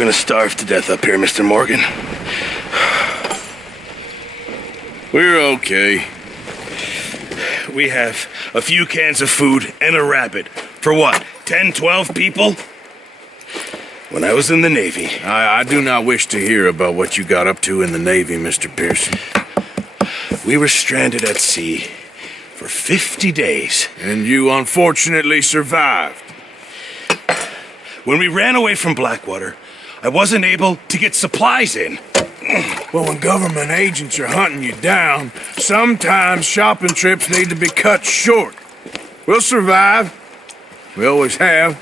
we're gonna starve to death up here, Mr. Morgan. We're okay. We have a few cans of food and a rabbit. For what, 10, 12 people? When I was in the Navy. I do not wish to hear about what you got up to in the Navy, Mr. Pearson. We were stranded at sea for 50 days. And you unfortunately survived. When we ran away from Blackwater, I wasn't able to get supplies in. Well, when government agents are hunting you down, sometimes shopping trips need to be cut short. We'll survive. We always have.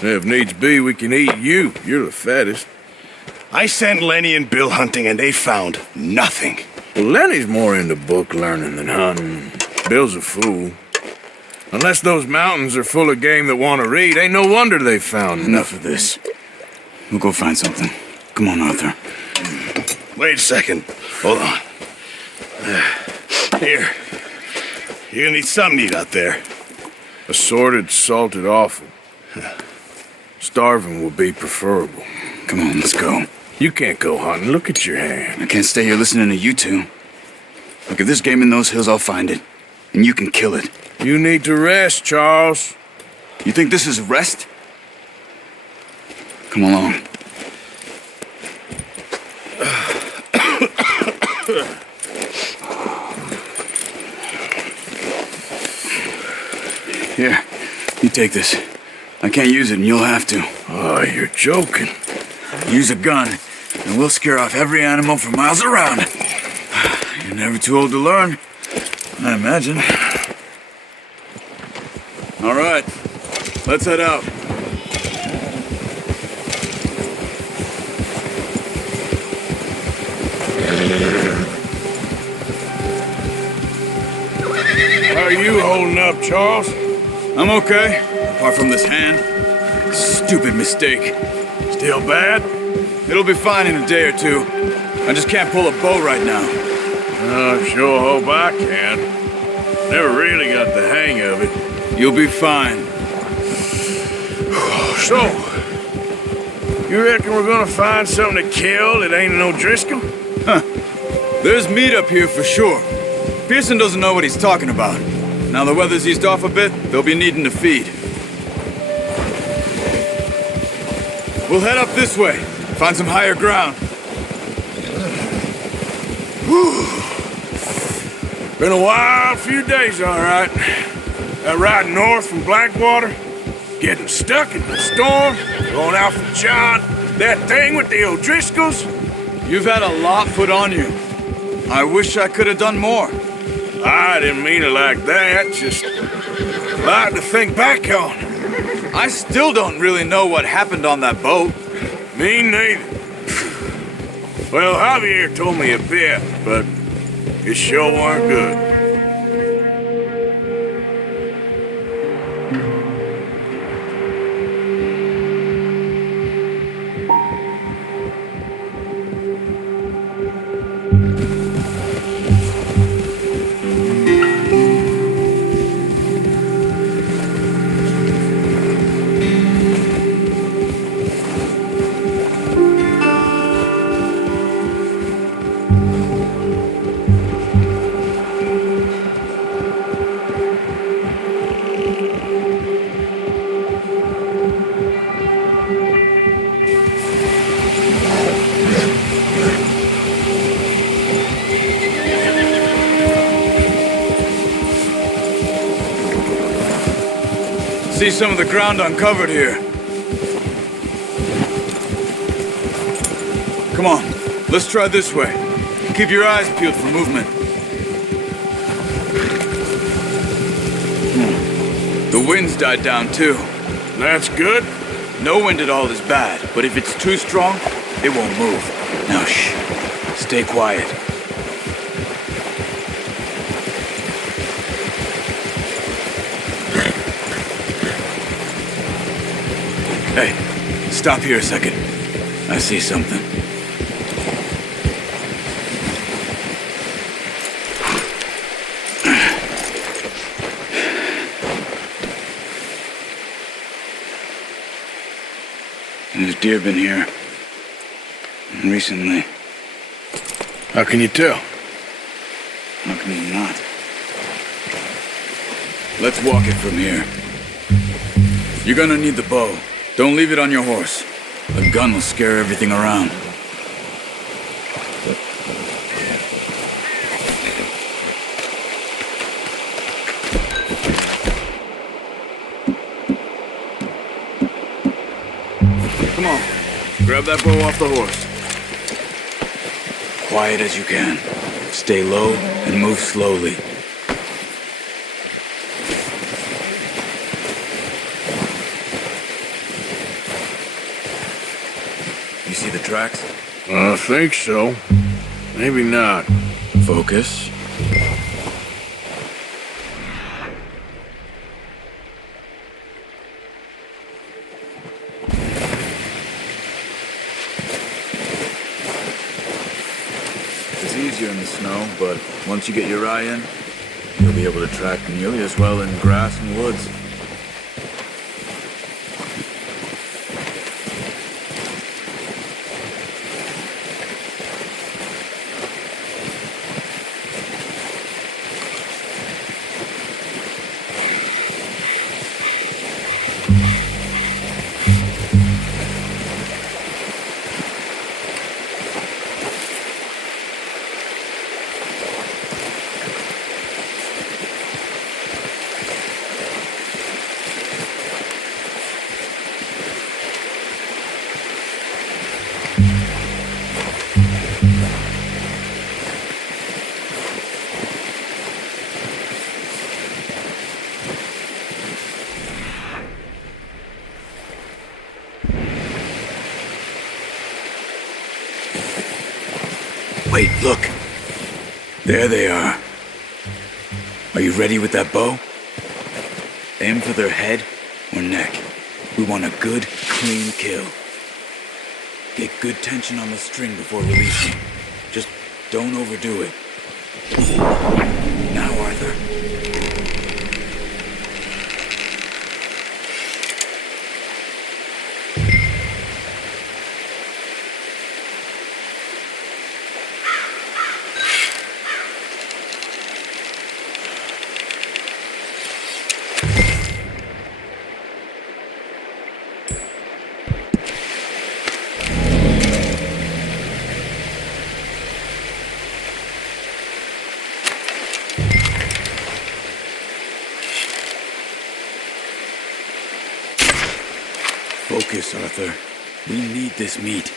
If needs be, we can eat you. You're the fattest. I sent Lenny and Bill hunting and they found nothing. Well, Lenny's more into book learning than hunting. Bill's a fool. Unless those mountains are full of game that want to read, ain't no wonder they found Enough of this. We'll go find something. Come on, Arthur. Wait a second. Hold on. Here. You're gonna need something to eat out there. Assorted, salted offal. Starving will be preferable. Come on, let's go. You can't go hunting. Look at your hand. I can't stay here listening to you two. Look, if there's game in those hills, I'll find it. And you can kill it. You need to rest, Charles. You think this is rest? Come along. Here, you take this. I can't use it, and you'll have to. Oh, you're joking. Use a gun, and we'll scare off every animal for miles around. You're never too old to learn, I imagine. All right, let's head out. How are you holding up, Charles? I'm okay, apart from this hand. Stupid mistake. Still bad? It'll be fine in a day or two. I just can't pull a bow right now. I sure hope I can. Never really got the hang of it. You'll be fine. So, you reckon we're gonna find something to kill that ain't no Driscoll? Huh. There's meat up here for sure. Pearson doesn't know what he's talking about. Now the weather's eased off a bit, they'll be needing to feed. We'll head up this way, find some higher ground. Whew. Been a wild few days, all right. That ride north from Blackwater, getting stuck in the storm, going out for John, that thing with the O'Driscolls. You've had a lot put on you. I wish I could have done more. I didn't mean it like that, just a lot to think back on. I still don't really know what happened on that boat. Me neither. Well, Javier told me a bit, but it sure weren't good. See some of the ground uncovered here. Come on, let's try this way. Keep your eyes peeled for movement. The wind's died down too. That's good. No wind at all is bad, but if it's too strong, it won't move. Now shh, stay quiet. Hey, stop here a second. I see something. There's deer been here. Recently. How can you tell? How can you not? Let's walk it from here. You're gonna need the bow. Don't leave it on your horse. A gun will scare everything around. Come on. Grab that bow off the horse. Quiet as you can. Stay low and move slowly. You see the tracks? I think so. Maybe not. Focus. It's easier in the snow, but once you get your eye in, you'll be able to track nearly as well in grass and woods. Wait, look. There they are. Are you ready with that bow? Aim for their head or neck. We want a good, clean kill. Get good tension on the string before releasing. Just don't overdo it. Now, Arthur. Focus, Arthur. We need this meat.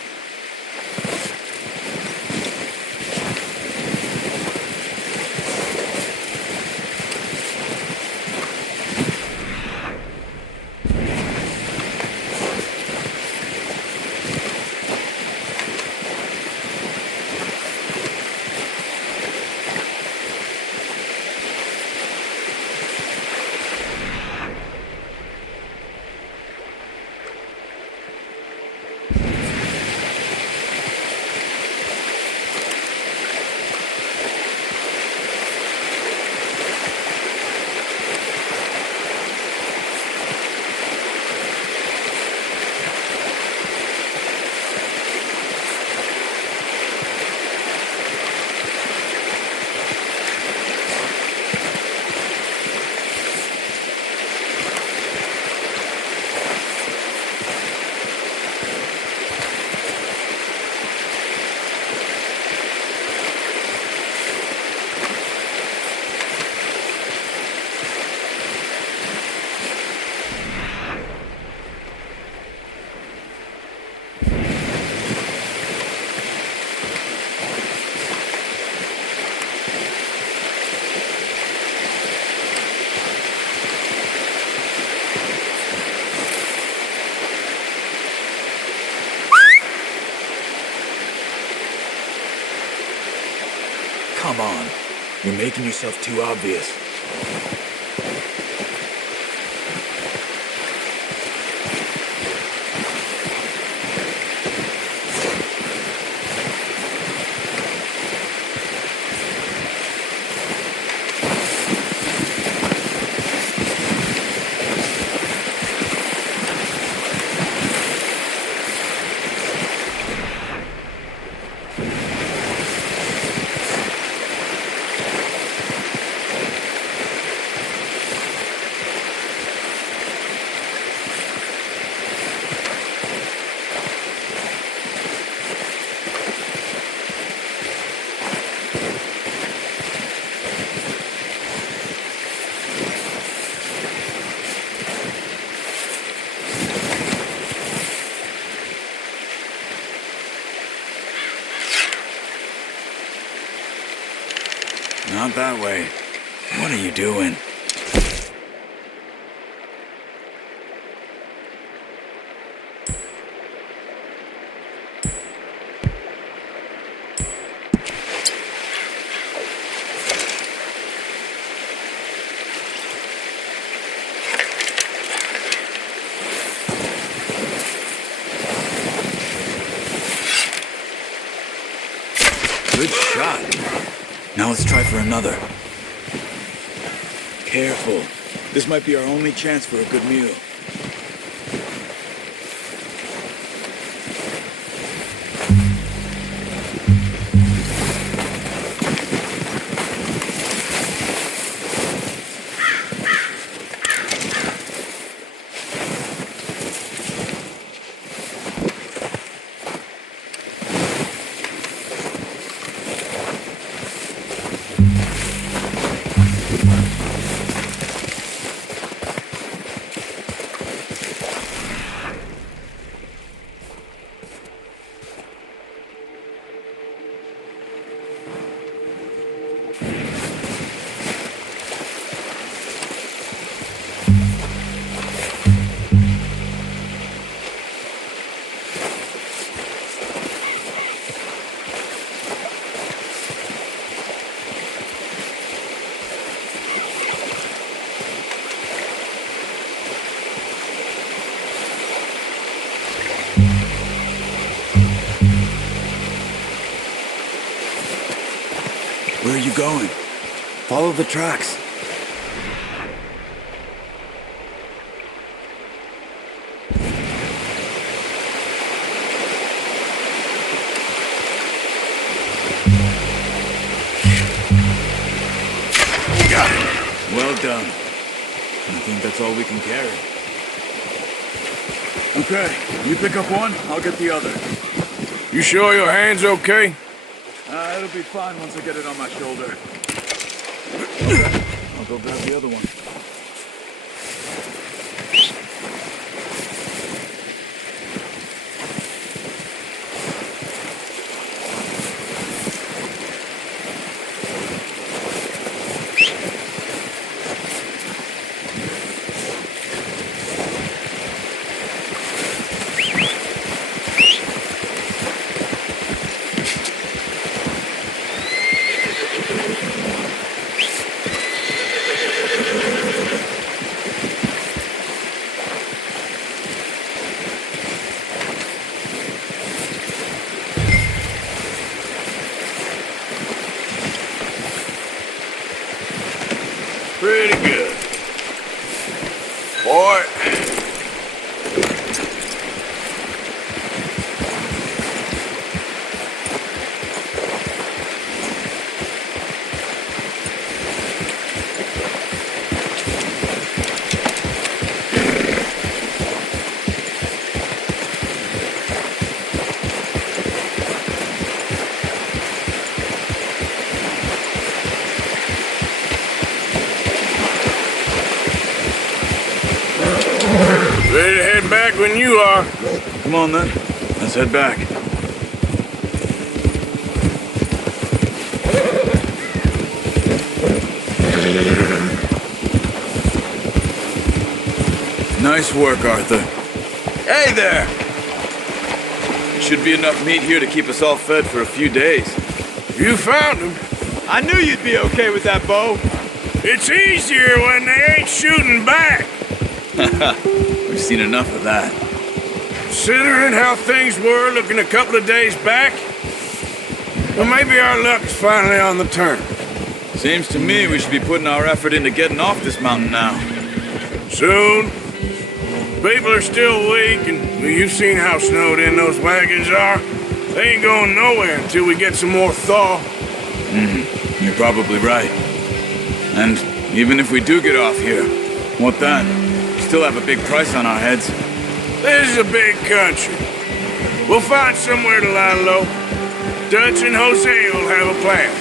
Come on. You're making yourself too obvious. Not that way. What are you doing? Good shot. Now let's try for another. Careful. This might be our only chance for a good meal. Where are you going? Follow the tracks. Got it. Well done. I think that's all we can carry. Okay, you pick up one, I'll get the other. You sure your hand's okay? It'll be fine once I get it on my shoulder. I'll go grab the other one. Pretty good. Boy. Ready to head back when you are. Come on then, let's head back. Nice work, Arthur. Hey there! Should be enough meat here to keep us all fed for a few days. You found him. I knew you'd be okay with that bow. It's easier when they ain't shooting back. We've seen enough of that. Considering how things were looking a couple of days back, well, maybe our luck's finally on the turn. Seems to me we should be putting our effort into getting off this mountain now. Soon. People are still weak, and well, you've seen how snowed in those wagons are. They ain't going nowhere until we get some more thaw. You're probably right. And even if we do get off here, what then? We still have a big price on our heads. This is a big country. We'll find somewhere to lie low. Dutch and Jose will have a plan.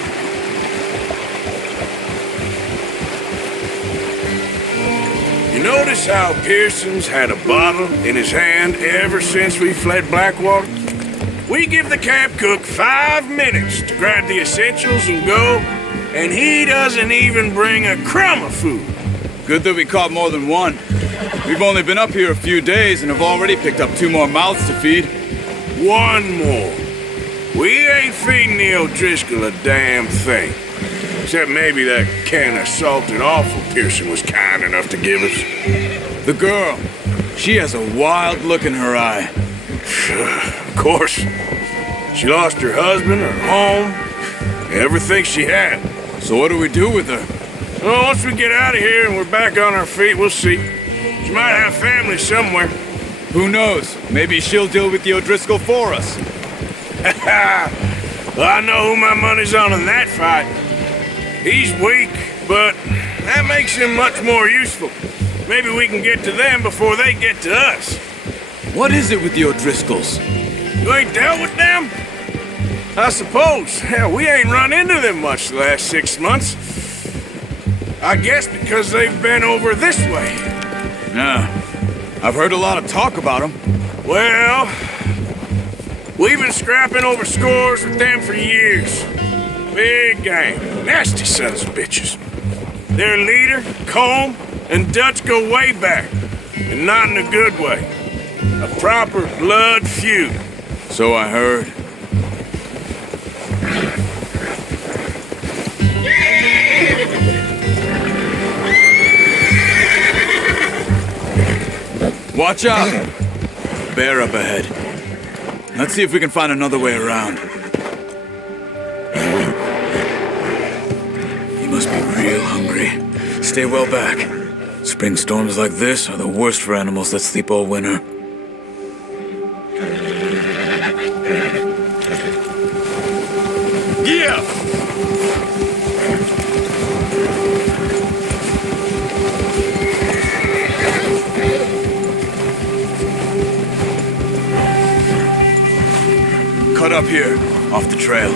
You notice how Pearson's had a bottle in his hand ever since we fled Blackwater? We give the camp cook 5 minutes to grab the essentials and go, and he doesn't even bring a crumb of food. Good that we caught more than one. We've only been up here a few days and have already picked up 2 more mouths to feed. One more. We ain't feeding the O'Driscoll a damn thing. Except maybe that can of salted offal Pearson was kind enough to give us. The girl, she has a wild look in her eye. Of course. She lost her husband, her home, everything she had. So what do we do with her? Well, once we get out of here and we're back on our feet, we'll see. She might have family somewhere. Who knows? Maybe she'll deal with the O'Driscoll for us. Well, I know who my money's on in that fight. He's weak, but that makes him much more useful. Maybe we can get to them before they get to us. What is it with the O'Driscolls? You ain't dealt with them? I suppose. Hell, we ain't run into them much the last 6 months. I guess because they've been over this way. Nah, I've heard a lot of talk about them. Well, we've been scrapping over scores with them for years. Big gang, nasty sons of bitches. Their leader, Combe, and Dutch go way back, and not in a good way. A proper blood feud. So I heard. Watch out! Bear up ahead. Let's see if we can find another way around. He must be real hungry. Stay well back. Spring storms like this are the worst for animals that sleep all winter. Yeah! Cut up here, off the trail.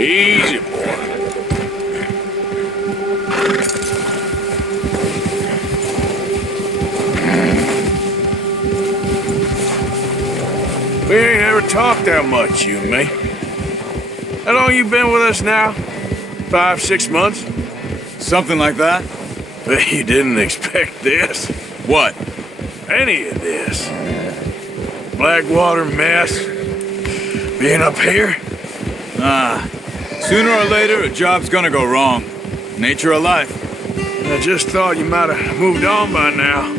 Easy, boy. We ain't ever talked that much, you and me. How long you been with us now? 5, 6 months? Something like that? But you didn't expect this. What? Any of this. Blackwater mess. Being up here? Sooner or later, a job's gonna go wrong. Nature of life. I just thought you might have moved on by now.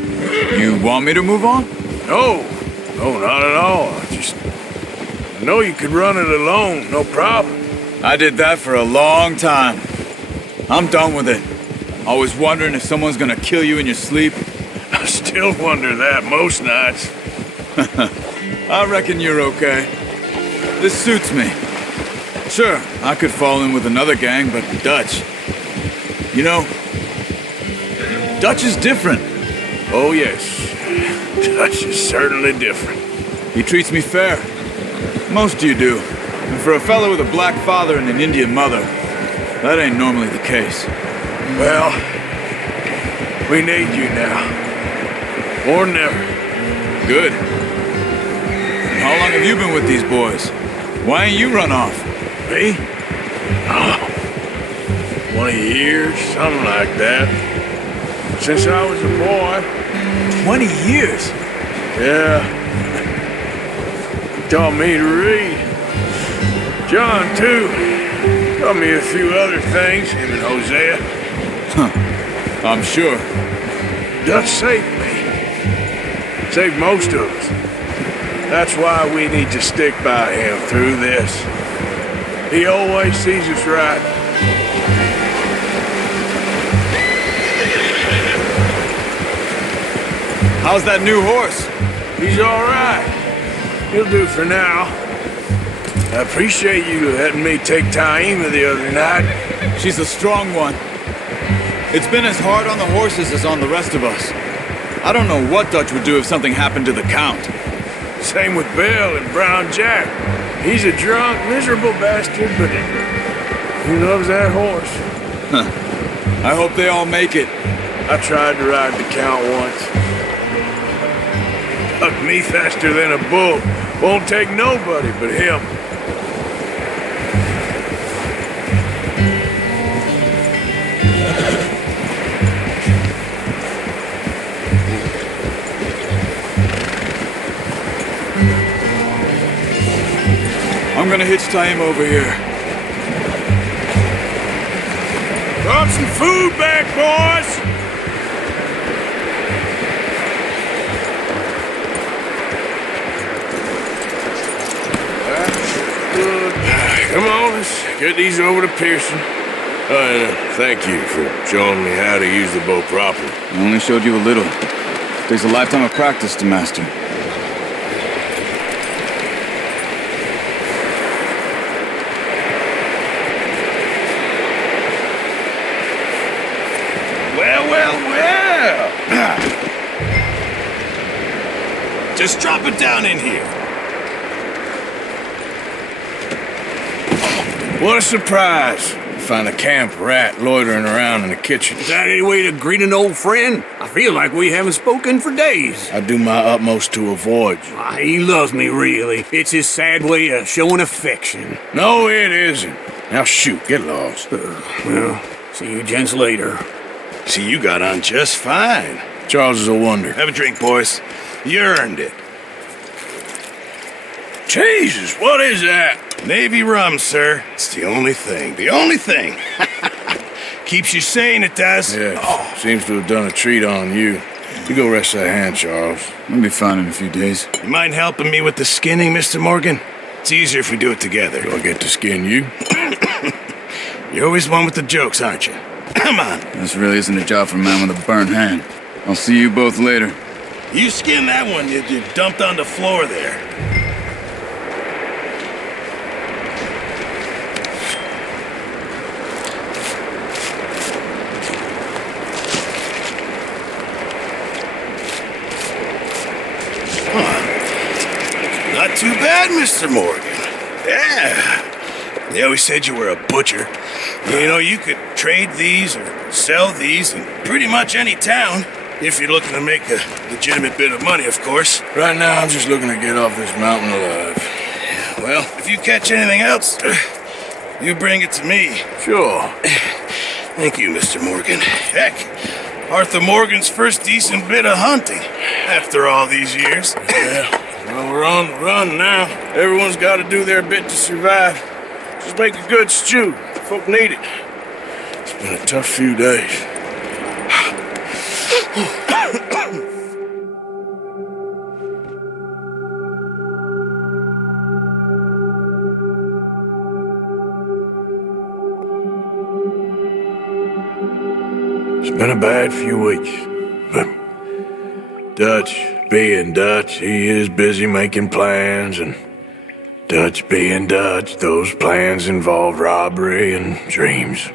You want me to move on? No, not at all. I know you could run it alone, no problem. I did that for a long time. I'm done with it. Always wondering if someone's gonna kill you in your sleep. I still wonder that most nights. I reckon you're okay. This suits me. Sure, I could fall in with another gang, but Dutch... You know, Dutch is different. Oh, yes. Dutch is certainly different. He treats me fair. Most of you do. And for a fellow with a black father and an Indian mother, that ain't normally the case. Well, we need you now. More than ever. Good. And how long have you been with these boys? Why ain't you run off? Me? Oh, 20 years, something like that. Since I was a boy. 20 years? Yeah. He taught me to read. John, too. Taught me a few other things, him and Hosea. Huh. I'm sure. Dutch saved me. Saved most of us. That's why we need to stick by him through this. He always sees us right. How's that new horse? He's all right. He'll do for now. I appreciate you letting me take Taima the other night. She's a strong one. It's been as hard on the horses as on the rest of us. I don't know what Dutch would do if something happened to the Count. Same with Bill and Brown Jack. He's a drunk, miserable bastard, but he loves that horse. I hope they all make it. I tried to ride the Count once. Bucked me faster than a bull. Won't take nobody but him. I'm gonna hitch tie him over here. Brought some food back, boys! Good. Come on, let's get these over to Pearson. Thank you for showing me how to use the bow properly. I only showed you a little. Takes a lifetime of practice to master. Well. Just drop it down in here. What a surprise. Find a camp rat loitering around in the kitchen. Is that any way to greet an old friend? I feel like we haven't spoken for days. I do my utmost to avoid you. He loves me, really. It's his sad way of showing affection. No, it isn't. Now shoot, get lost. Well, see you gents later. See, you got on just fine. Charles is a wonder. Have a drink, boys. You earned it. Jesus, what is that? Navy rum, sir. It's the only thing. The only thing. Keeps you sane, it does. Yeah, seems to have done a treat on you. You go rest that hand, Charles. I'll be fine in a few days. You mind helping me with the skinning, Mr. Morgan? It's easier if we do it together. Do I get to skin you? You're always one with the jokes, aren't you? Come on. This really isn't a job for a man with a burnt hand. I'll see you both later. You skin that one you dumped on the floor there. Not too bad, Mr. Morgan. Yeah. They always said you were a butcher. You know, you could trade these or sell these in pretty much any town, if you're looking to make a legitimate bit of money, of course. Right now, I'm just looking to get off this mountain alive. Well, if you catch anything else, you bring it to me. Sure. Thank you, Mr. Morgan. Heck, Arthur Morgan's first decent bit of hunting, after all these years. Yeah. Well, we're on the run now. Everyone's got to do their bit to survive. Just make a good stew. Folk need it. It's been a tough few days. It's been a bad few weeks, but Dutch being Dutch, he is busy making plans, and Dutch being Dutch, those plans involve robbery and dreams.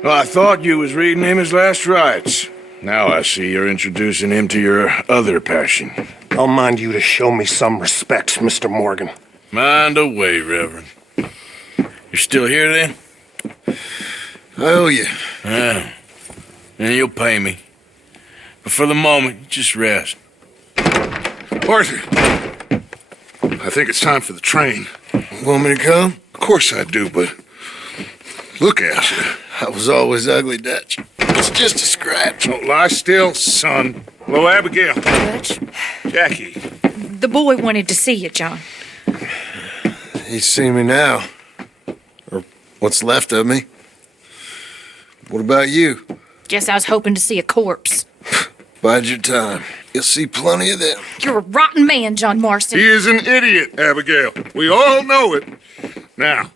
Well, I thought you was reading him his last rites. Now I see you're introducing him to your other passion. I'll mind you to show me some respect, Mr. Morgan. Mind away, Reverend. You're still here, then? I owe you. Yeah. And you'll pay me. But for the moment, just rest. Arthur, I think it's time for the train. Want me to come? Of course I do, but look at you. I was always ugly, Dutch. It's just a scratch. Don't lie still, son. Hello, Abigail. Dutch, Jackie. the boy wanted to see you, John. He's seen me now. Or what's left of me. What about you? Guess I was hoping to see a corpse. Bide your time. You'll see plenty of them. You're a rotten man, John Marston. He is an idiot, Abigail. We all know it. Now,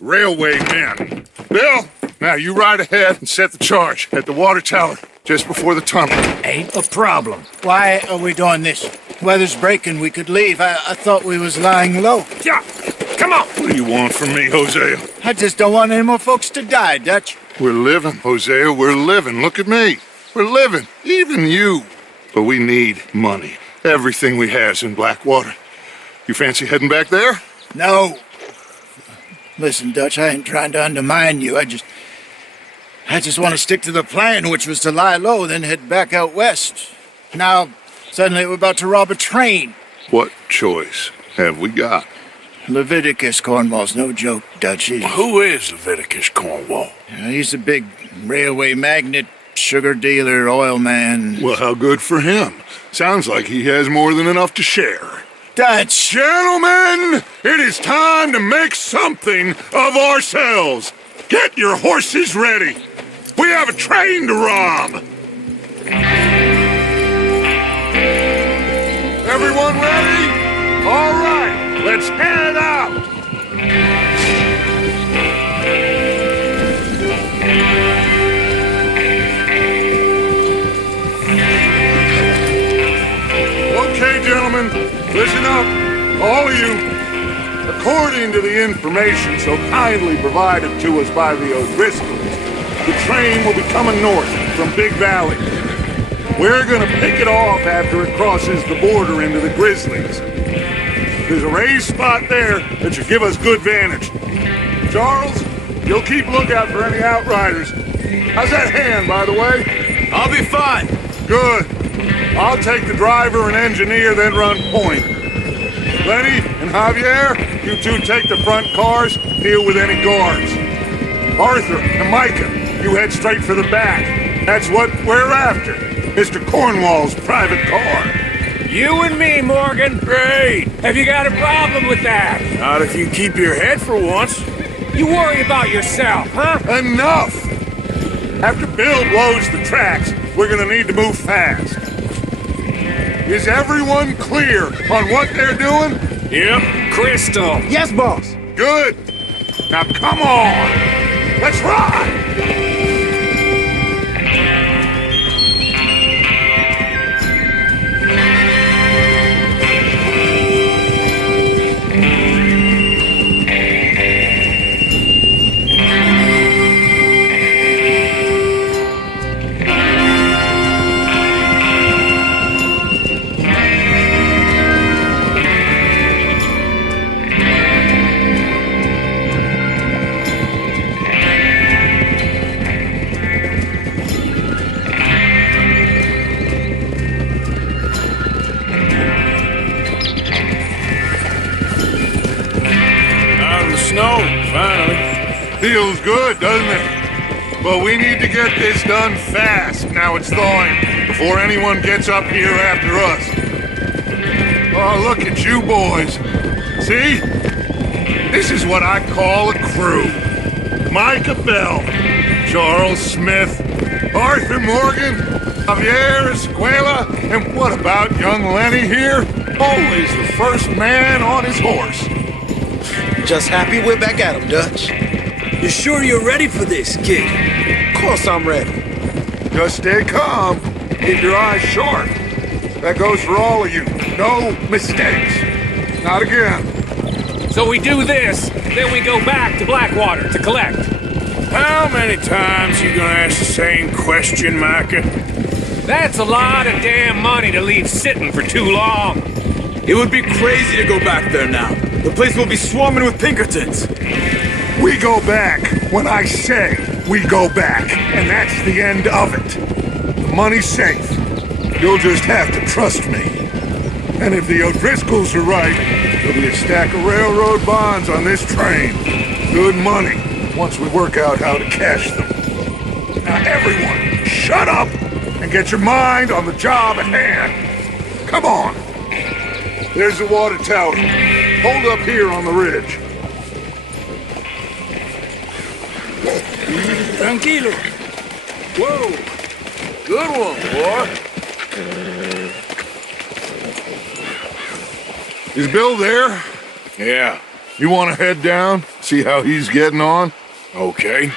railway men. Bill, now you ride ahead and set the charge at the water tower just before the tunnel. Ain't a problem. Why are we doing this? Weather's breaking. We could leave. I thought we was lying low. Yeah, come on. What do you want from me, Hosea? I just don't want any more folks to die, Dutch. We're living, Hosea. We're living. Look at me. We're living. Even you. But we need money. Everything we has in Blackwater. You fancy heading back there? No. Listen, Dutch, I ain't trying to undermine you. I just want to stick to the plan, which was to lie low, then head back out west. Now, suddenly we're about to rob a train. What choice have we got? Leviticus Cornwall's no joke, Dutch. Who is Leviticus Cornwall? He's a big railway magnate, sugar dealer, oil man. Well, how good for him. Sounds like he has more than enough to share. Dutch! Gentlemen, it is time to make something of ourselves. Get your horses ready. We have a train to rob. Everyone ready? All right, let's head out. Okay, gentlemen, listen up, all of you. According to the information so kindly provided to us by the O'Driscolls, the train will be coming north from Big Valley. We're gonna pick it off after it crosses the border into the Grizzlies. There's a raised spot there that should give us good vantage. Charles, you'll keep lookout for any outriders. How's that hand, by the way? I'll be fine. Good. I'll take the driver and engineer, then run point. Lenny and Javier, you two take the front cars, deal with any guards. Arthur and Micah, you head straight for the back. That's what we're after. Mr. Cornwall's private car. You and me, Morgan. Great. Have you got a problem with that? Not if you keep your head for once. You worry about yourself, huh? Enough! After Bill blows the tracks, we're gonna need to move fast. Is everyone clear on what they're doing? Yep. Crystal. Yes, boss. Good. Now come on. Let's ride. Snow, finally. Feels good, doesn't it? But we need to get this done fast. Now it's thawing, before anyone gets up here after us. Oh, look at you boys. See? This is what I call a crew. Micah Bell, Charles Smith, Arthur Morgan, Javier Escuela, and what about young Lenny here? Always the first man on his horse. Just happy we're back at him, Dutch. You sure you're ready for this, kid? Of course I'm ready. Just stay calm. Keep your eyes sharp. That goes for all of you. No mistakes. Not again. So we do this, then we go back to Blackwater to collect. How many times you gonna ask the same question, Micah? That's a lot of damn money to leave sitting for too long. It would be crazy to go back there now. The place will be swarming with Pinkertons. We go back when I say we go back, and that's the end of it. The money's safe. You'll just have to trust me. And if the O'Driscolls are right, there'll be a stack of railroad bonds on this train. Good money, once we work out how to cash them. Now everyone, shut up and get your mind on the job at hand. Come on. There's the water tower. Hold up here on the ridge. Tranquilo. Whoa. Good one, boy. Is Bill there? Yeah. You want to head down, see how he's getting on? Okay.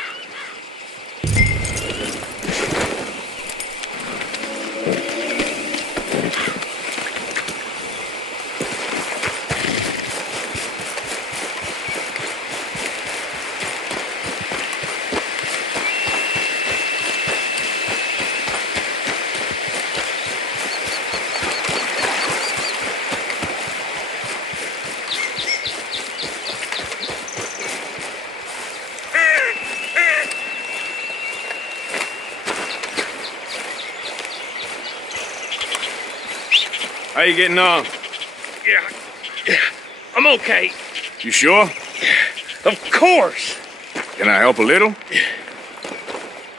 How you getting on? Yeah, I'm okay. You sure? Of course. Can I help a little?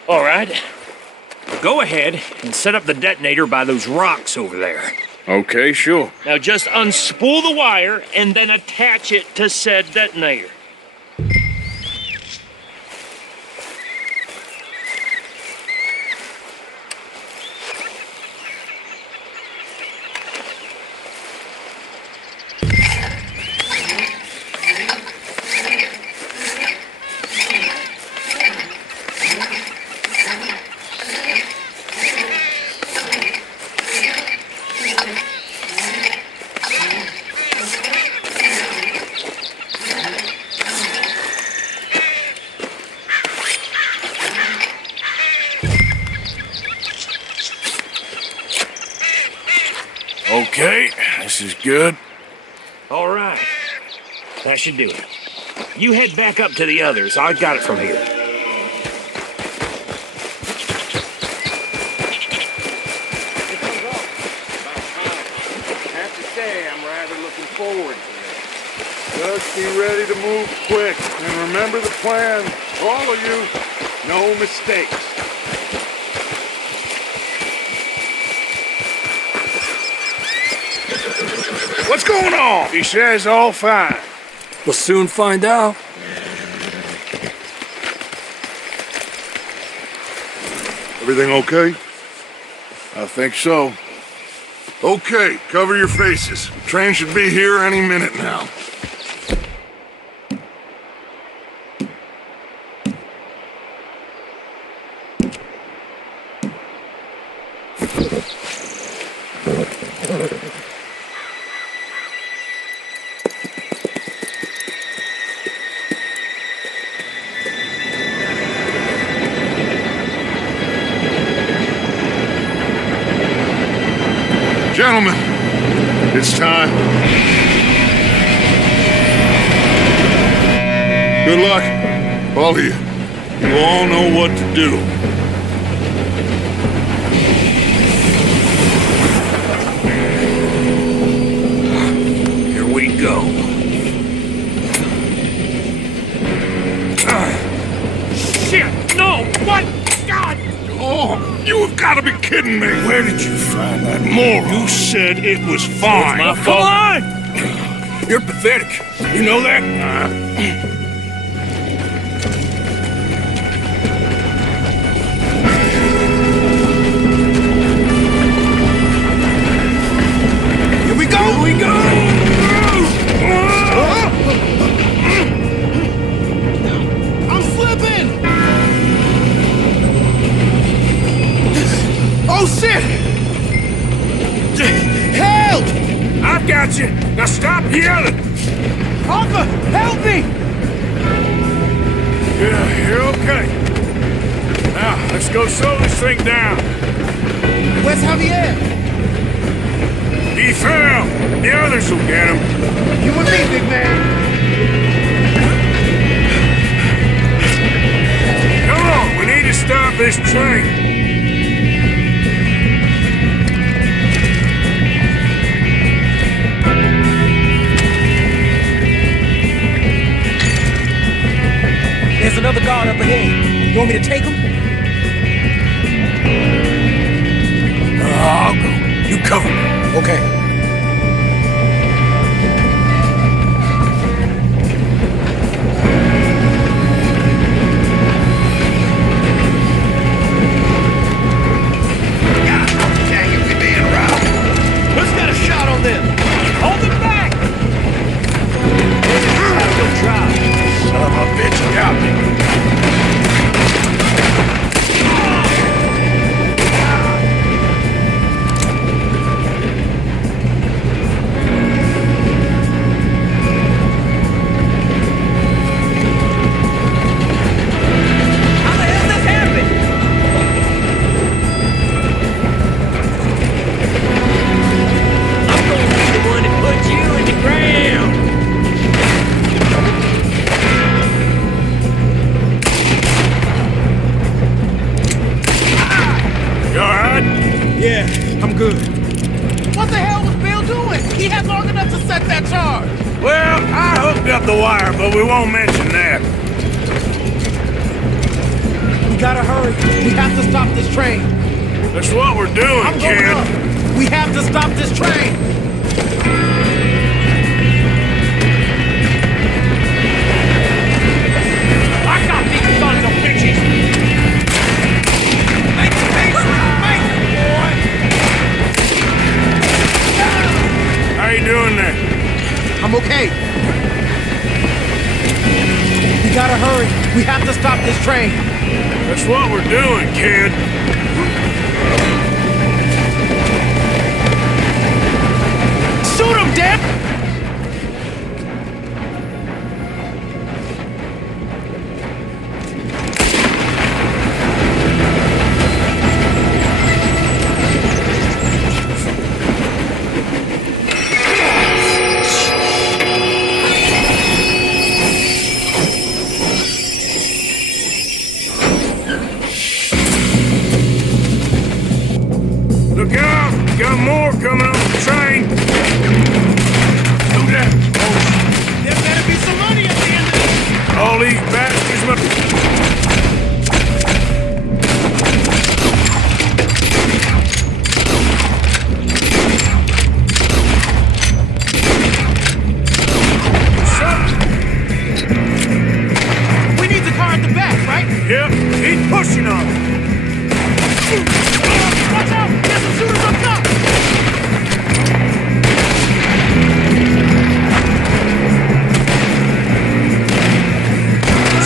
All right. Go ahead and set up the detonator by those rocks over there. Okay, sure. Now just unspool the wire and then attach it to said detonator. Okay, this is good. All right. That should do it. You head back up to the others. I got it from here. Have to say, I'm rather looking forward to this. Just be ready to move quick. And remember the plan. All of you, no mistakes. What's going on? He says all fine. We'll soon find out. Everything okay? I think so. Okay, cover your faces. Train should be here any minute now. Gentlemen, it's time. Good luck, all of you. You all know what to do. Here we go. Shit! No! What? God! Oh, you have got to be kidding me. Where did you find that moron? You said it was fine. My Come fault. on! You're pathetic. You know that? Here we go! Here we go! I'm slipping! Oh, shit! Help! I've got you. Now stop yelling. Papa, help me! Yeah, you're okay. Now, let's go slow this thing down. Where's Javier? He fell. The others will get him. You and me, big man. Come on, we need to stop this train. There's another guard up ahead. You want me to take him? I'll go. You cover me. Okay. Who's got a shot on them? Hold them back! Good try. Son of a bitch, got me. How the hell this happened? I'm gonna be the one that put you in the ground. You alright? Yeah, I'm good. What the hell was Bill that charge? Well, I hooked up the wire, but we won't mention that. We gotta hurry. We have to stop this train. That's what we're doing, I'm kid. going up. We have to stop this train. I got these sons of bitches! How you doing there? I'm okay. We gotta hurry. We have to stop this train. That's what we're doing, kid. Shoot him, Dad! Look out! Got more coming on the train! Look at that! There better be some money at the end of this! All these bastards must... We need the car at the back, right? Yep, keep pushing on it. Watch out! There's some shooters up top!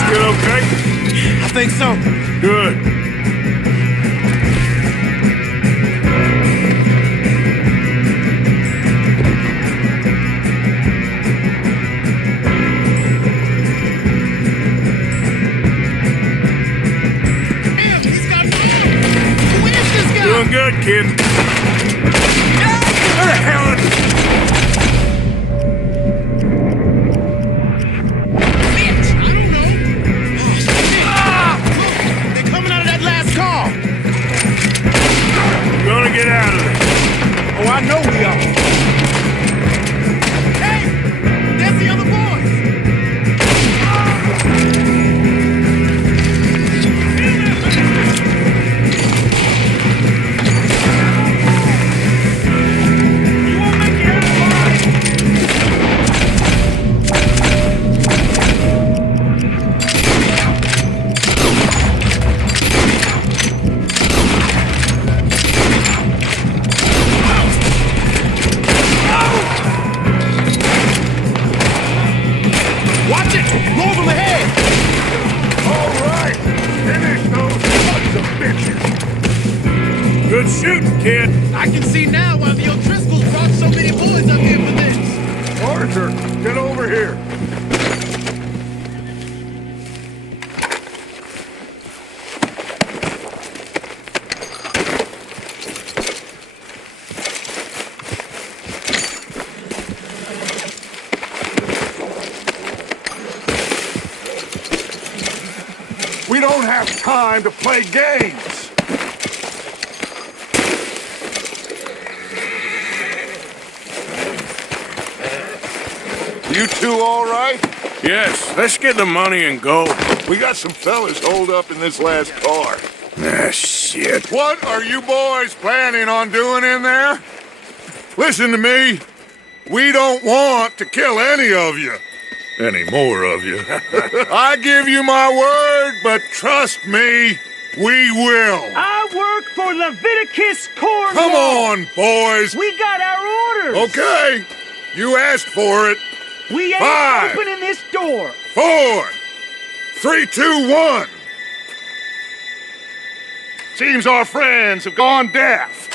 Still okay? I think so. Good. Damn, he's got fire! Who is this guy? Doing good, kid. Where the hell is... Bitch, I don't know. Oh, shit. Look, they're coming out of that last car. We're gonna get out of there. Oh, I know we are. Hey, there's the other boys. You won't make it out alive! Watch it! Roll them ahead! All right, finish those sons of bitches. Good shooting, kid. I can see now why the O'Driscolls brought so many boys up here for this. Arthur, get over here. We don't have time to play games. You two all right? Yes, let's get the money and go. We got some fellas holed up in this last car. Ah, shit. What are you boys planning on doing in there? Listen to me. We don't want to kill any of you. Any more of you. I give you my word, but trust me, we will. I work for Leviticus, Cornwall! Come on, boys. We got our orders! Okay, you asked for it. We ain't 5, opening this door! 4, 3, 2, 1. Seems our friends have gone deaf.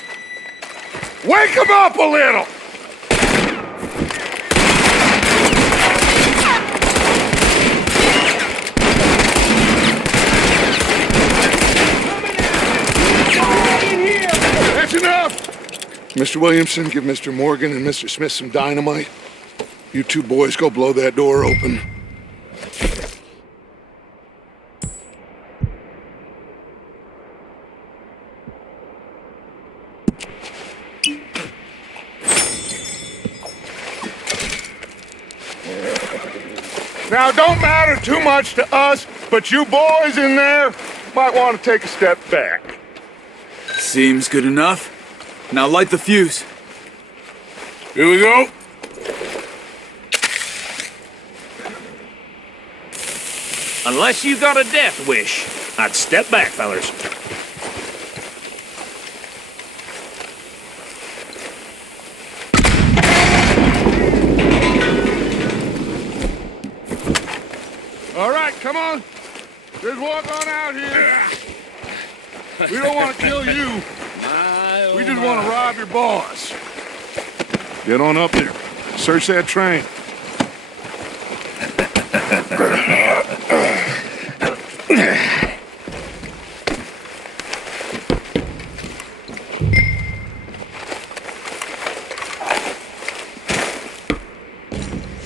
Wake them up a little. That's enough! Mr. Williamson, give Mr. Morgan and Mr. Smith some dynamite. You two boys go blow that door open. Now, don't matter too much to us, but you boys in there might want to take a step back. Seems good enough. Now light the fuse. Here we go. Unless you got a death wish, I'd step back, fellers. All right, come on. Just walk on out here. We don't want to kill you. We just want to rob your boss. Get on up there. Search that train.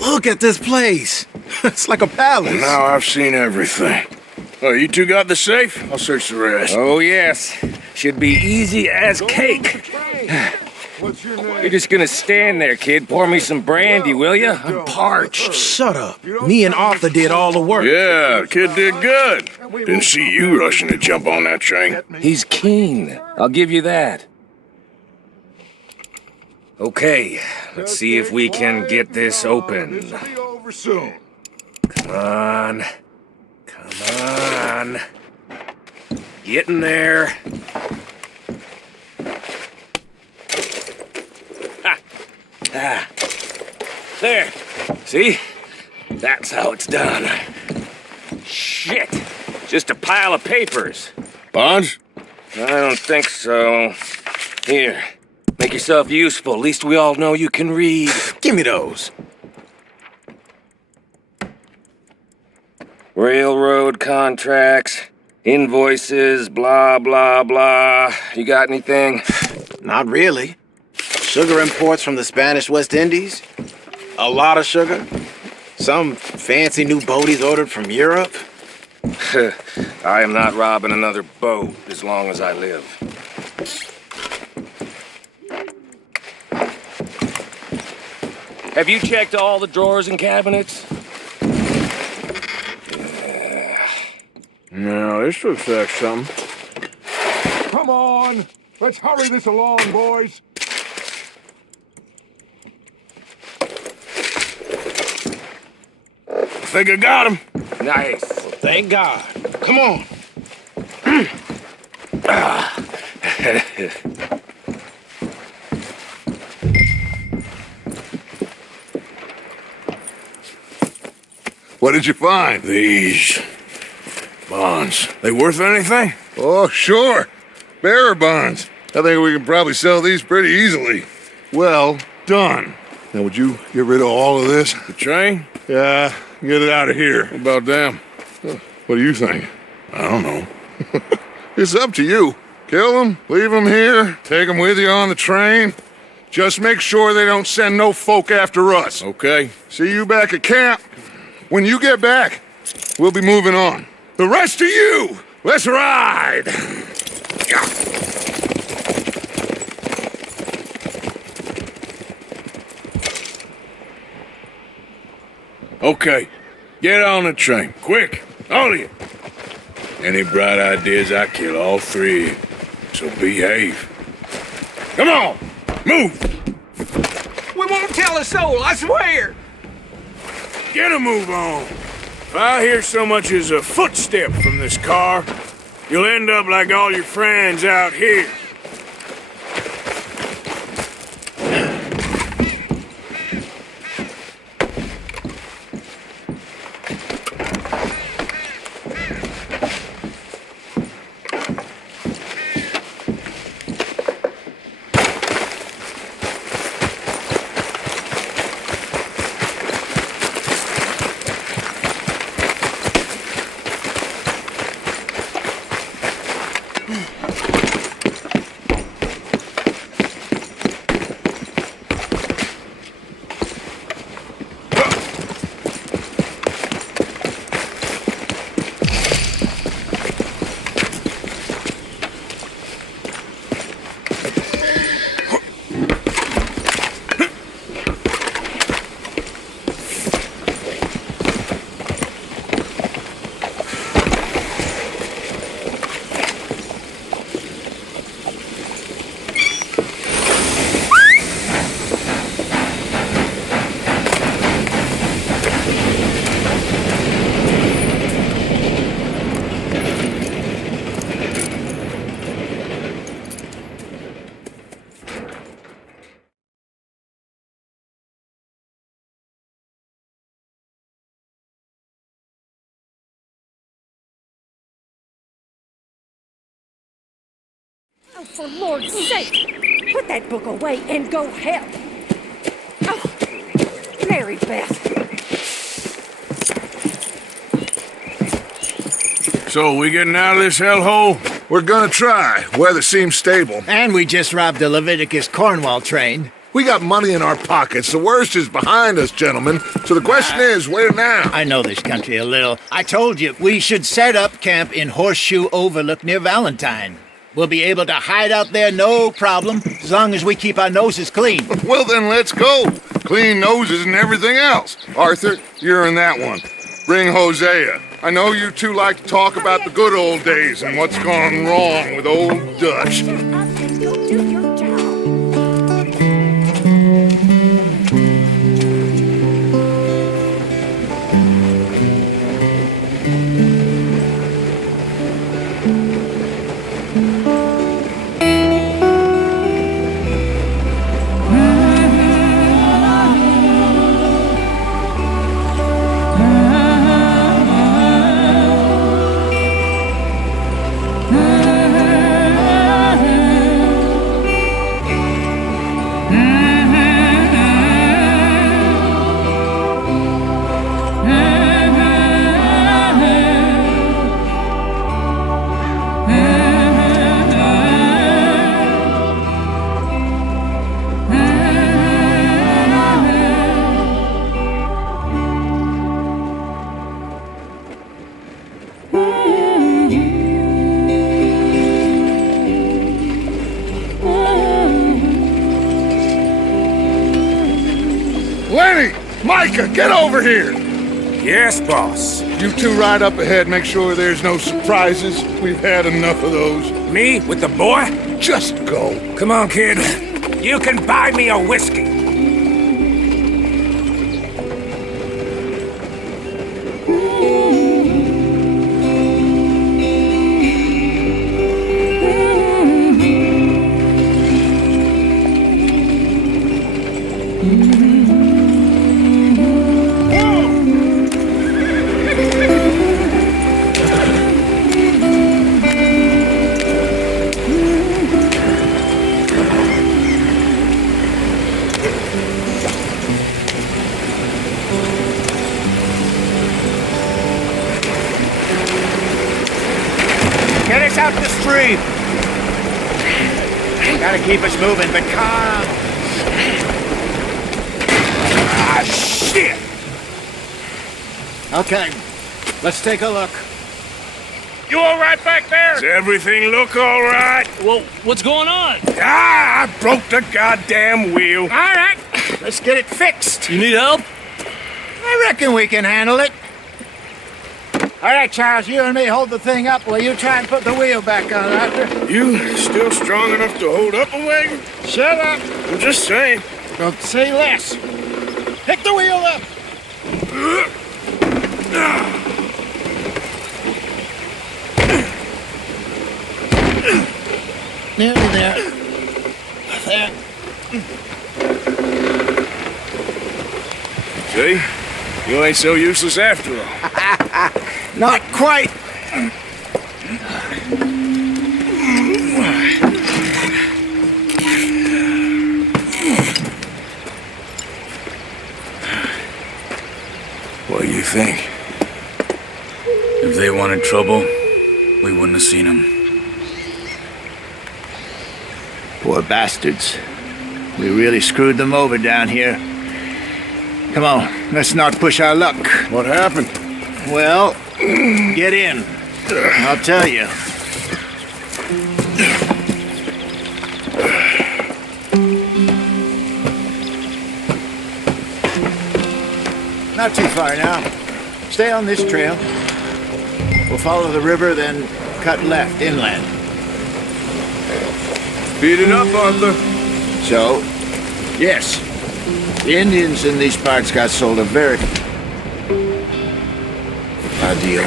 Look at this place. It's like a palace. Now I've seen everything. Oh, you two got the safe? I'll search the rest. Oh, yes. Should be easy as cake. What's your name? You're just gonna stand there, kid. Pour me some brandy, will ya? I'm parched. Shut up. Me and Arthur did all the work. Yeah, the kid did good. Didn't see you rushing to jump on that train. He's keen. I'll give you that. Okay, let's see if we can get this open. This'll be over soon. Come on. Come on. Get in there. Ha! Ah. There. See? That's how it's done. Shit. Just a pile of papers. Bonds? I don't think so. Here. Make yourself useful. At least we all know you can read. Give me those. Railroad contracts, invoices, blah, blah, blah. You got anything? Not really. Sugar imports from the Spanish West Indies. A lot of sugar. Some fancy new boat he's ordered from Europe. I am not robbing another boat as long as I live. Have you checked all the drawers and cabinets? No, this looks like something. Come on. Let's hurry this along, boys. I think I got him. Nice. Thank God. Come on. What did you find? These bonds. They worth anything? Oh, sure. Bearer bonds. I think we can probably sell these pretty easily. Well done. Now, would you get rid of all of this? The train? Yeah, get it out of here. What about them? What do you think? I don't know. It's up to you. Kill them, leave them here, take them with you on the train. Just make sure they don't send no folk after us. Okay. See you back at camp. When you get back, we'll be moving on. The rest of you, let's ride! Okay. Get on the train. Quick. All of you. Any bright ideas, I kill all three of you. So behave. Come on! Move! We won't tell a soul, I swear! Get a move on. If I hear so much as a footstep from this car, you'll end up like all your friends out here. Oh, for Lord's sake! Put that book away and go help! Oh, Mary Beth. So, we getting out of this hellhole? We're gonna try. Weather seems stable. And we just robbed a Leviticus Cornwall train. We got money in our pockets. The worst is behind us, gentlemen. So the question is, where now? I know this country a little. I told you, we should set up camp in Horseshoe Overlook near Valentine. We'll be able to hide out there, no problem, as long as we keep our noses clean. Well, then let's go. Clean noses and everything else. Arthur, you're in that one. Bring Hosea. I know you two like to talk about the good old days and what's gone wrong with old Dutch. Up and go do your job. Lenny! Micah, get over here! Yes, boss. You two ride up ahead, make sure there's no surprises. We've had enough of those. Me with the boy? Just go. Come on, kid. You can buy me a whiskey. Get us out the stream! Gotta keep us moving, but calm. Ah, shit! Okay, let's take a look. You all right back there? Does everything look all right? Well, what's going on? Ah, I broke the goddamn wheel. All right, let's get it fixed. You need help? I reckon we can handle it. All right, Charles, you and me hold the thing up while you try and put the wheel back on, Arthur. You still strong enough to hold up a wagon? Shut up. I'm just saying. Don't say less. Pick the wheel up. Nearly there. There. See? You ain't so useless after all. Not quite. What do you think? If they wanted trouble, we wouldn't have seen them. Poor bastards. We really screwed them over down here. Come on, let's not push our luck. What happened? Well, get in. I'll tell you. Not too far now. Stay on this trail. We'll follow the river, then cut left inland. Speed it up, Arthur. So, yes, the Indians in these parts got sold a very deal.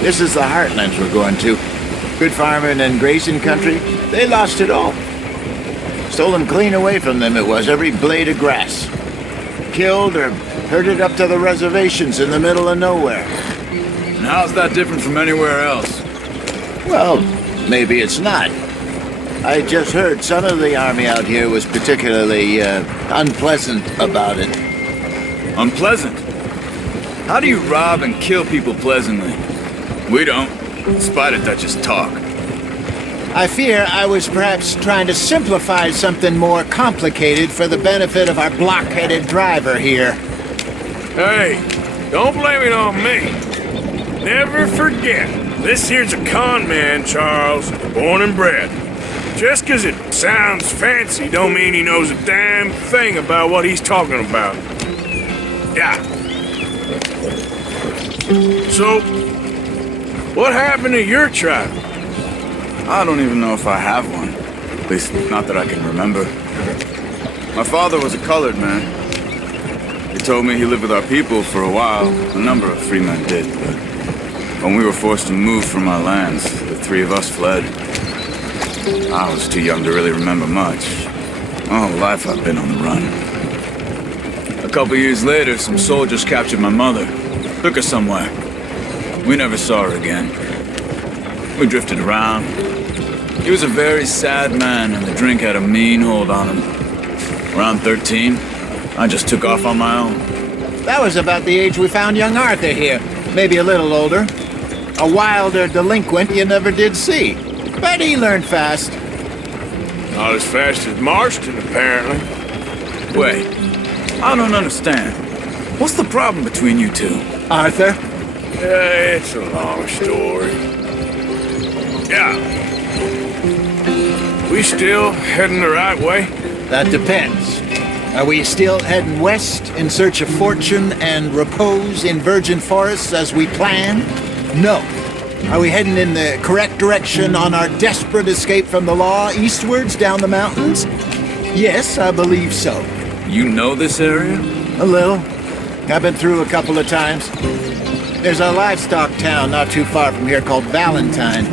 This is the heartlands we're going to. Good farming and grazing country. They lost it all. Stolen clean away from them it was, every blade of grass. Killed or herded up to the reservations in the middle of nowhere. And how's that different from anywhere else? Well, maybe it's not. I just heard some of the army out here was particularly unpleasant about it. Unpleasant? How do you rob and kill people pleasantly? We don't, in spite of Dutch's talk. I fear I was perhaps trying to simplify something more complicated for the benefit of our blockheaded driver here. Hey, don't blame it on me. Never forget, this here's a con man, Charles, born and bred. Just 'cause it sounds fancy don't mean he knows a damn thing about what he's talking about. Yeah. So, what happened to your tribe? I don't even know if I have one. At least, not that I can remember. My father was a colored man. He told me he lived with our people for a while. A number of free men did, but when we were forced to move from our lands, the three of us fled. I was too young to really remember much. My whole life I've been on the run. A couple years later, some soldiers captured my mother. Took her somewhere. We never saw her again. We drifted around. He was a very sad man, and the drink had a mean hold on him. Around 13, I just took off on my own. That was about the age we found young Arthur here. Maybe a little older. A wilder delinquent you never did see. But he learned fast. Not as fast as Marston, apparently. Wait, I don't understand. What's the problem between you two? Arthur? It's a long story. Yeah. We still heading the right way? That depends. Are we still heading west in search of fortune and repose in virgin forests as we planned? No. Are we heading in the correct direction on our desperate escape from the law eastwards down the mountains? Yes, I believe so. You know this area? A little. I've been through a couple of times. There's a livestock town not too far from here called Valentine.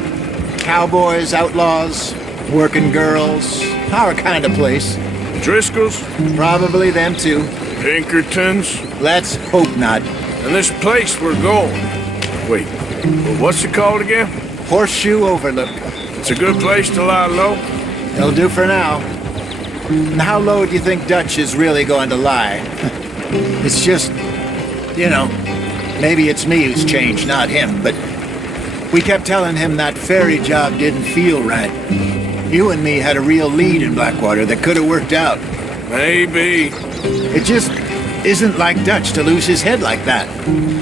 Cowboys, outlaws, working girls, our kind of place. Driscoll's? Probably them too. Pinkertons? Let's hope not. And this place we're going. Wait, what's it called again? Horseshoe Overlook. It's a good place to lie low? It'll do for now. And how low do you think Dutch is really going to lie? It's just, you know, maybe it's me who's changed, not him, but we kept telling him that ferry job didn't feel right. You and me had a real lead in Blackwater that could have worked out. Maybe. It just isn't like Dutch to lose his head like that.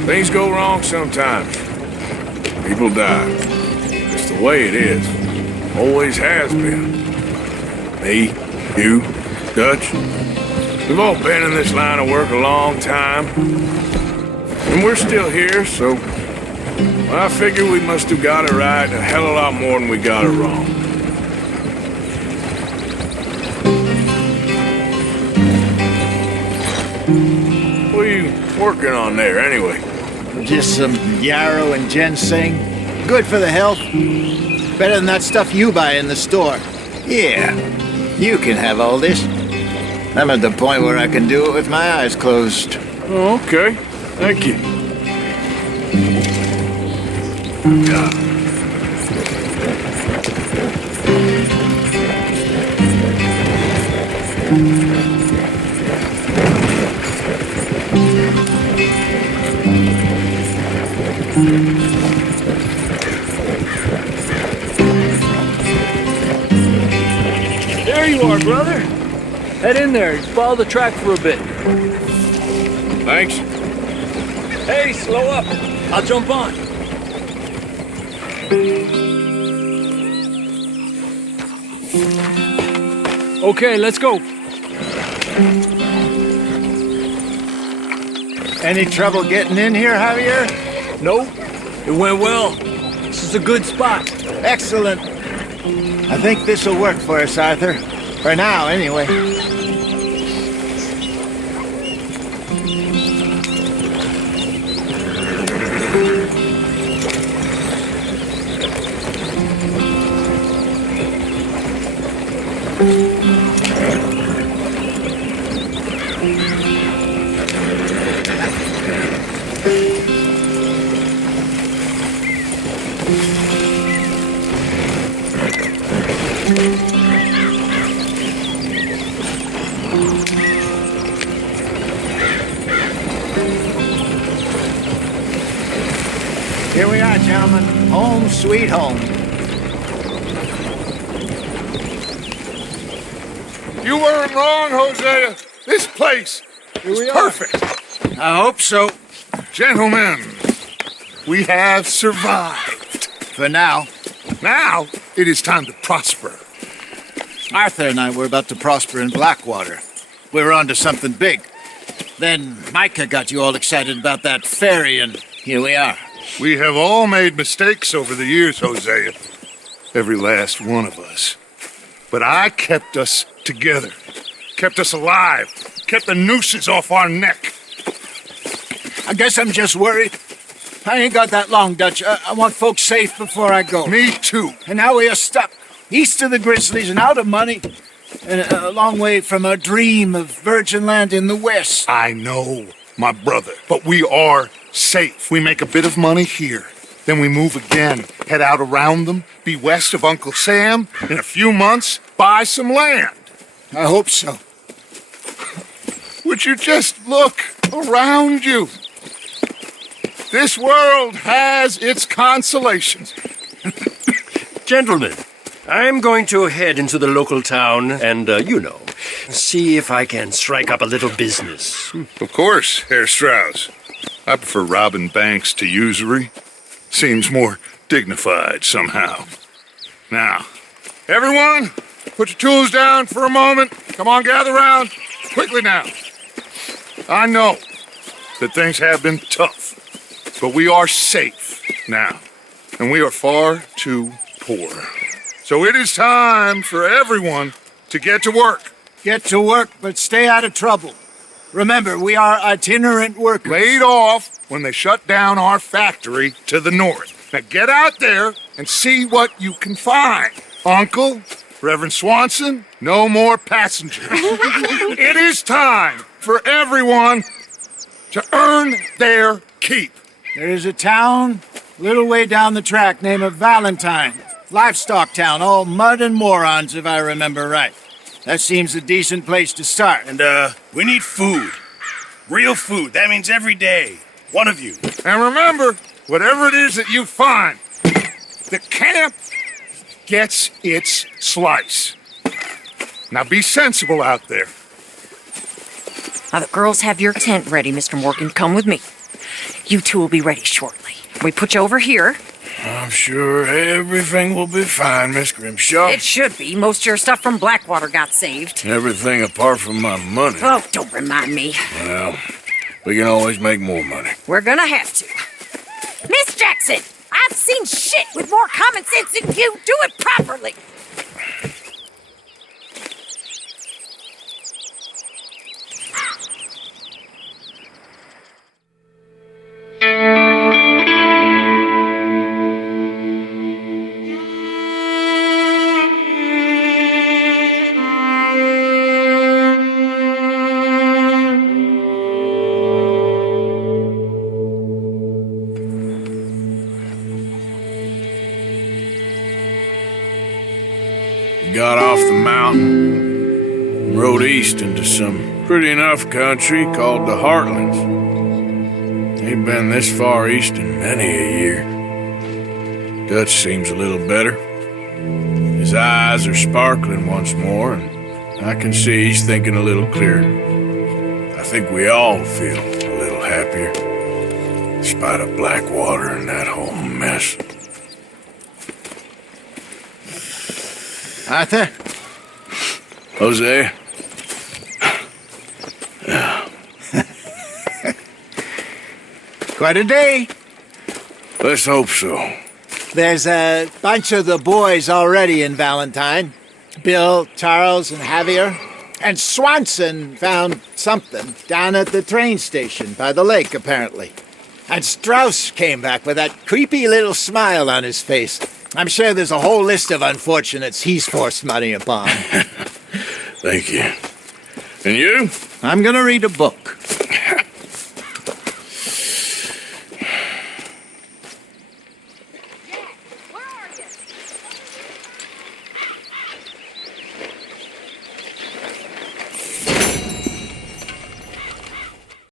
Things go wrong sometimes. People die. It's the way it is. Always has been. Me, you, Dutch. We've all been in this line of work a long time. And we're still here, so well, I figure we must have got it right a hell of a lot more than we got it wrong. What are you working on there, anyway? Just some yarrow and ginseng. Good for the health. Better than that stuff you buy in the store. Yeah, you can have all this. I'm at the point where I can do it with my eyes closed. Oh, okay. Thank you. There you are, brother. Head in there. Follow the track for a bit. Thanks. Hey, slow up. I'll jump on. Okay, let's go. Any trouble getting in here, Javier? Nope. It went well. This is a good spot. Excellent. I think this'll work for us, Arthur. For now, anyway. Here we are, gentlemen. Home sweet home. You weren't wrong, Hosea. This place is perfect. I hope so. Gentlemen, we have survived. For now. Now, it is time to prosper. Arthur and I were about to prosper in Blackwater. We were on to something big. Then Micah got you all excited about that ferry, and here we are. We have all made mistakes over the years, Hosea. Every last one of us. But I kept us together. Kept us alive. Kept the nooses off our neck. I guess I'm just worried. I ain't got that long, Dutch. I want folks safe before I go. Me too. And now we are stuck. East of the Grizzlies and out of money. And a long way from our dream of virgin land in the west. I know, my brother. But we are safe. We make a bit of money here. Then we move again. Head out around them. Be west of Uncle Sam. In a few months, buy some land. I hope so. Would you just look around you? This world has its consolations. Gentlemen, I'm going to head into the local town and, see if I can strike up a little business. Of course, Herr Strauss. I prefer robbing banks to usury. Seems more dignified somehow. Now, everyone, put your tools down for a moment. Come on, gather round. Quickly now. I know that things have been tough, but we are safe now, and we are far too poor. So it is time for everyone to get to work. Get to work, but stay out of trouble. Remember, we are itinerant workers. Laid off when they shut down our factory to the north. Now get out there and see what you can find. Uncle, Reverend Swanson, no more passengers. It is time for everyone to earn their keep. There is a town a little way down the track named Valentine. Livestock town, all mud and morons, if I remember right. That seems a decent place to start. And, we need food. Real food. That means every day. One of you. And remember, whatever it is that you find, the camp gets its slice. Now be sensible out there. Now, the girls have your tent ready, Mr. Morgan. Come with me. You two will be ready shortly. We put you over here. I'm sure everything will be fine, Miss Grimshaw. It should be. Most of your stuff from Blackwater got saved. Everything apart from my money. Oh, don't remind me. Well, we can always make more money. We're gonna have to. Miss Jackson, I've seen shit with more common sense than you. Do it properly. Got off the mountain, rode east into some pretty enough country called the Heartlands. Ain't been this far east in many a year. Dutch seems a little better. His eyes are sparkling once more, and I can see he's thinking a little clearer. I think we all feel a little happier, in spite of Blackwater and that whole mess. Arthur? Jose? Quite a day. Let's hope so. There's a bunch of the boys already in Valentine. Bill, Charles, and Javier. And Swanson found something down at the train station by the lake, apparently. And Strauss came back with that creepy little smile on his face. I'm sure there's a whole list of unfortunates he's forced money upon. Thank you. And you? I'm gonna read a book.